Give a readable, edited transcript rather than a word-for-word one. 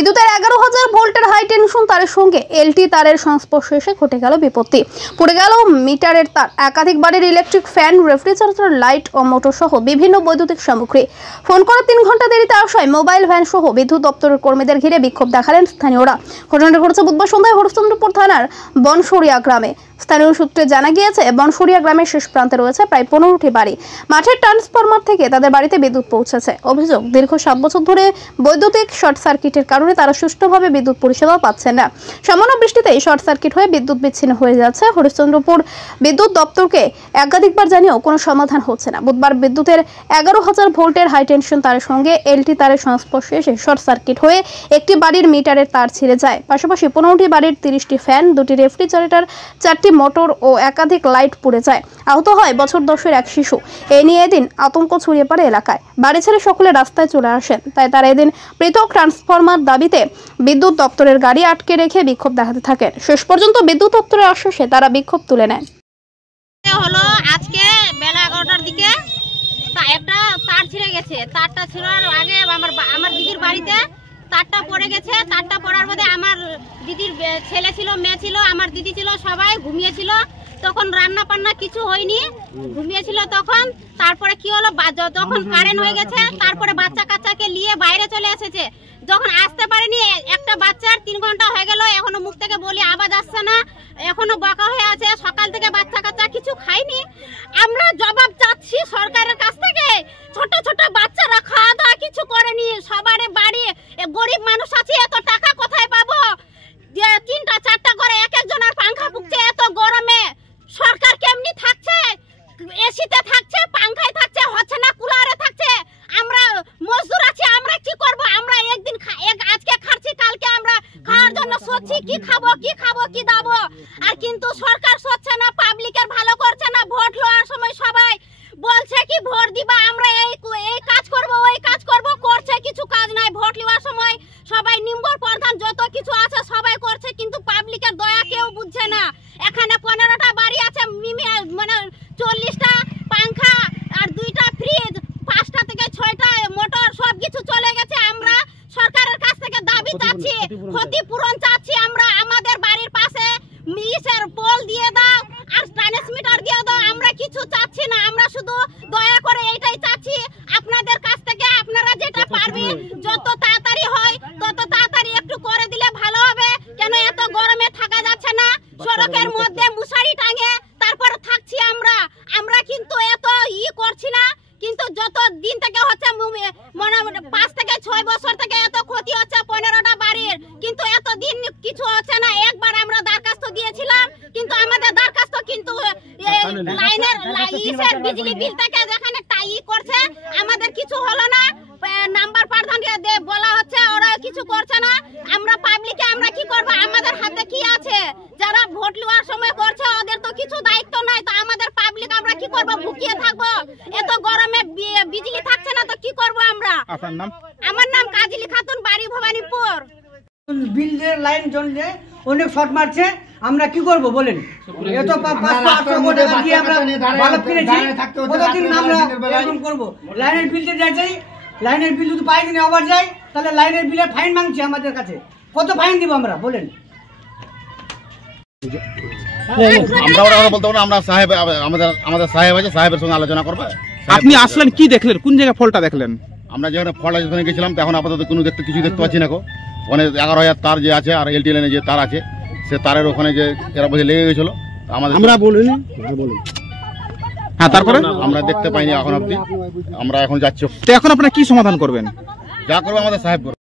বিদ্যুতের 11,000 ভোল্টের high tension তারের সঙ্গে এলটি তারের সংস্পর্শে এসে ঘটে গেল বিপত্তি। পড়ে গেল মিটারের তার, একাধিক বাড়ির ইলেকট্রিক ফ্যান, রেফ্রিজারেটর, লাইট ও মোটর সহ বিভিন্ন বৈদ্যুতিক সামগ্রী। ফোন করে 3 ঘন্টা দেরিতে আসায় মোবাইল ভ্যান সহ বিদ্যুৎ দপ্তরের কর্মীদের ঘিরে বিক্ষোভ দেখালেন স্থানীয়রা। ঘটনাটি ঘটেছে বুধবার সন্ধ্যায় হরিশ্চন্দ্রপুর থানার বনসরিয়া গ্রামে। স্থানীয় সূত্রে জানা গিয়েছে, বনসরিয়া গ্রামের শেষ প্রান্তে রয়েছে প্রায় 15টি বাড়ি। মাঠের ট্রান্সফরমার থেকে তাদের বাড়িতে বিদ্যুৎ পৌঁছেছে। অভিযোগ, দীর্ঘ 7 বছর ধরে বৈদ্যুতিক শর্ট সার্কিটের কারণে তারা সুষ্ঠুভাবে বিদ্যুৎ পরিষেবা পাচ্ছেন না। সামান্য বৃষ্টিতেই শর্ট সার্কিট হয়ে বিদ্যুৎ বিচ্ছিন্ন হয়ে যাচ্ছে। হরিশ্চন্দ্রপুর বিদ্যুৎ দপ্তরকে একাধিকবার জানিয়েও কোনো সমাধান হচ্ছে না। বুধবার বিদ্যুতের 11,000 ভোল্টের হাই টেনশন তারের সঙ্গে এলটি তারের সংস্পর্শে এসে শর্ট সার্কিট হয়ে একটি বাড়ির মিটারের তার ছিঁড়ে যায়। পাশাপাশি 15টি বাড়ির 30টি ফ্যান, 2টি রেফ্রিজারেটর, 4টি মোটর ও একাধিক লাইট পুড়ে যায়। আহত হয় বছর 10-এর এক শিশু। এ নিয়ে এদিন আতঙ্ক ছড়িয়ে পড়ে এলাকায়। বাড়ি ছেড়ে সকলে রাস্তায় চলে আসেন। তাই তারা এদিন পৃথক ট্রান্সফরমার দাবিতে বিদ্যুৎ দপ্তরের গাড়ি আটকে রেখে বিক্ষোভ দেখাতে থাকেন। শেষ পর্যন্ত বিদ্যুৎ দপ্তরের আশ্বাসে তারা বিক্ষোভ তুলে নেন। হলো আজকে বেলা 11টার দিকে একটা তার ছিঁড়ে গেছে। তারটা ছিঁড়ার আগে আমার দিদির বাড়িতে তারটা পড়ে গেছে। তারটা পড়ার মধ্যে আমার দিদির ছেলে ছিল, মেয়ে ছিল, আমার দিদি ছিল, সবাই ঘুমিয়েছিল। তখন রান্না বান্না কিছু হয়নি, ঘুমিয়েছিল তখন। তারপরে কি হলো, যখন কারেন্ট হয়ে গেছে, তারপরে বাচ্চা কাচ্চাকে নিয়ে বাইরে চলে এসেছে। যখন আসতে পারেনি, একটা বাচ্চার 3 ঘন্টা হয়ে গেল, এখনো মুখ থেকে বলি আওয়াজ আসছে না, এখনো বকা হয়ে আছে। সকাল থেকে বাচ্চা কাচ্চা কিছু খায়নি। আমরা জবাব চাচ্ছি সরকারের কাছ থেকে। ছোট ছোট বাচ্চারা খাওয়া দাওয়া কিছু করেনি, সবার বাড়ি গরিব মানুষ আছে, এত টাকা কোথায় পাবো? 3টা 4টা করে এক একজনের পাংখা ফুকছে এত গরমে। সরকার কেমনি থাকছে? এসিতে থাকছে, পাংখায় থাকছে, হচ্ছে না কুলারে থাকছে। আমরা মজদুর আছি, আমরা কি করব? আমরা একদিন আজকে খাচ্ছি, কালকে আমরা খাওয়ার জন্য সোচ্ছি কি খাবো কি দাবো। আর কিন্তু সরকার সোচ্ছে না, পাবলিকের ভালো করছে না। ভোট লওয়ার সময় সবাই বলছে কি ভোট দিবা, আমরা এই কাজ করব, ওই কাজ করব, করছে কিছু কাজ নাই। ভোট নেওয়ার সময় সবাই নিম্বর প্রধান যত কিছু আছে সবাই করছে, কিন্তু পাবলিকের দয়া কেউ বুঝছে না। এখানে 15টা বাড়ি আছে, মানে 40টা পাংখা আর 2টা ফ্রিজ, 5টা থেকে 6টা মোটর, সব কিছু চলে গেছে। আমরা সরকারের কাছ থেকে দাবি চাচ্ছি, ক্ষতিপূরণ চাচ্ছি। আমরা আমাদের বাড়ির পাশে মিসের পোল দিয়ে দাও আর ট্রান্সমিটার দিয়ে দাও। আমরা কিছু চাচ্ছি না, আমরা শুধু দয়া করে এইটাই চাচ্ছি আপনাদের কাছ থেকে। আপনারা যেটা পারবেন যত তাড়াতাড়ি হয় তত তাড়াতাড়ি একটু করে দিলে ভালো হবে। কেন এত গরমে থাকা যাচ্ছে না, সড়কের মধ্যে মশারি টাঙে তারপর থাকছি আমরা। আমরা কিন্তু এত করছি না, কিন্তু যত দিন থেকে হচ্ছে, মনে 5 থেকে 6 বছর থেকে এত ক্ষতি হচ্ছে 15টা বাড়ির, কিন্তু এত দিন কিছু হচ্ছে না। একবার আমরা দরখাস্ত দিয়েছিলাম, কিন্তু আমাদের দরখাস্ত কিন্তু লাইনের বিজলি বিল থেকে যেখানে করছে, আমাদের কিছু হলো না। নাম্বার প্রধান বলা হচ্ছে, ওরা কিছু করছে না। আমরা পাবলিকে আমরা কি করব? আমাদের হাতে কি আছে? যারা ভোট নেওয়ার সময় করছে ওদের তো কিছু দায়িত্ব নাই। তো আমাদের পাবলিক আমরা কি করব? ভুকিয়ে থাকবো? এত গরমে বিজলি থাকছে না তো কি করব আমরা? আপনার নাম? আমার নাম কাজলি খাতুন, বাড়ি ভবানীপুর। বিলের লাইন জ্বলছে, অনেক শর্ট মারছে, আমরা কি করব বলেন? এত 500-800 কোটি টাকা দিয়ে আমরা বাল্ব কিনেছি, কতদিন আমরা এরকম করব? লাইনের বিলতে যাচ্ছে, লাইনের বিল যদি পাই দিনে আবার যায়, তাহলে লাইনের বিলে ফাইন মাংছে আমাদের কাছে। কত ফাইন দিব আমরা বলেন? আমরা ওরা বলতে পারবো না। আমরা সাহেব, আমাদের সাহেব আছে, সাহেবের সঙ্গে আলোচনা করবো। আপনি আসলেন, কি দেখলেন? কোন জায়গায় ফলটা দেখলেন? আমরা যেখানে ফল যেখানে গেছিলাম, তখন আপাতত কিছু দেখতে পাচ্ছি না। ওখানে 11,000 তার যে আছে আর এলটি লাইনে যে তার আছে, সে তারের ওখানে যে এরা বসে লেগে গেছিল। আমরা বলিনি। হ্যাঁ, তারপরে আমরা দেখতে পাইনি এখন অব্দি। আমরা এখন যাচ্ছি। তো এখন আপনারা কি সমাধান করবেন? যা করবো আমাদের সাহেব করবে।